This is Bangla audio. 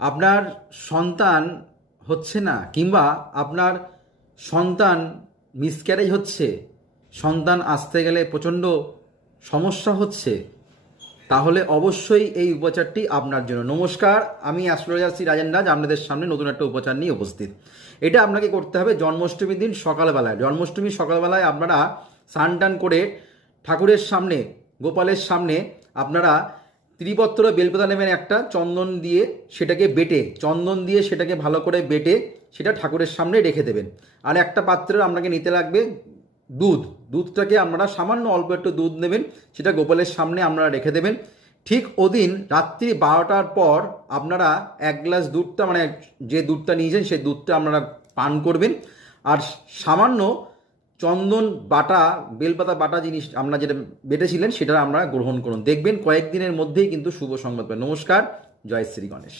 আপনার সন্তান হচ্ছে না, কিংবা আপনার সন্তান মিসক্যারেজ হচ্ছে, সন্তান আসতে গেলে প্রচণ্ড সমস্যা হচ্ছে, তাহলে অবশ্যই এই উপচারটি আপনার জন্য। নমস্কার, আমি অ্যাস্ট্রোলজার শ্রী রাজেন রাজ আপনাদের সামনে নতুন একটা উপচার নিয়ে উপস্থিত। এটা আপনাকে করতে হবে জন্মাষ্টমীর দিন সকালবেলায়। জন্মাষ্টমীর সকালবেলায় আপনারা স্নান টান করে ঠাকুরের সামনে, গোপালের সামনে আপনারা ত্রিপত্র বেলপাতা নেবেন, একটা চন্দন দিয়ে সেটাকে বেটে, চন্দন দিয়ে সেটাকে ভালো করে বেটে সেটা ঠাকুরের সামনে রেখে দেবেন। আর একটা পাত্রে আপনাকে নিতে লাগবে দুধ। দুধটাকে আপনারা সামান্য অল্প একটু দুধ নেবেন, সেটা গোপালের সামনে আপনারা রেখে দেবেন। ঠিক ওদিন রাত্রি 12টার পর আপনারা এক গ্লাস দুধটা, মানে যে দুধটা নিয়েছেন সেই দুধটা আপনারা পান করবেন। আর সামান্য চন্দন বাটা, বেলপাতা বাটা জিনিস আমরা যেটা বেটেছিলেন সেটা আমরা গ্রহণ করুন। দেখবেন কয়েকদিনের মধ্যেই কিন্তু শুভ সংবাদ পাবেন। নমস্কার, জয় শ্রী গণেশ।